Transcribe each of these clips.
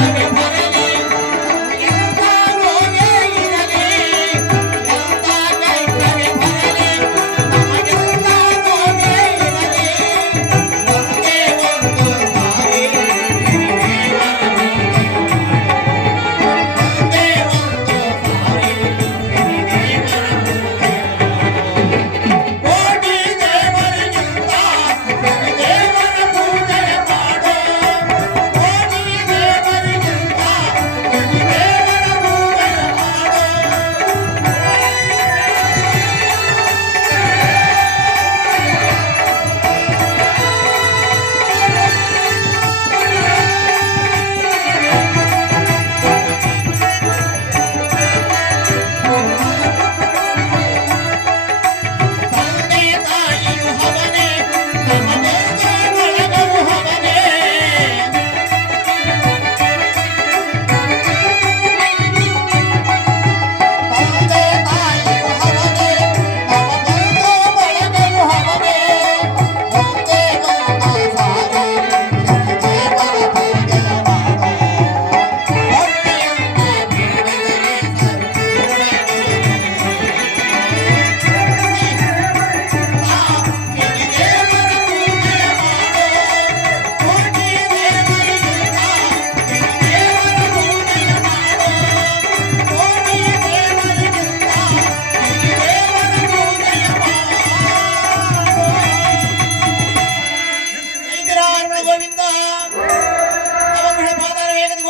Amen.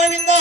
Govinda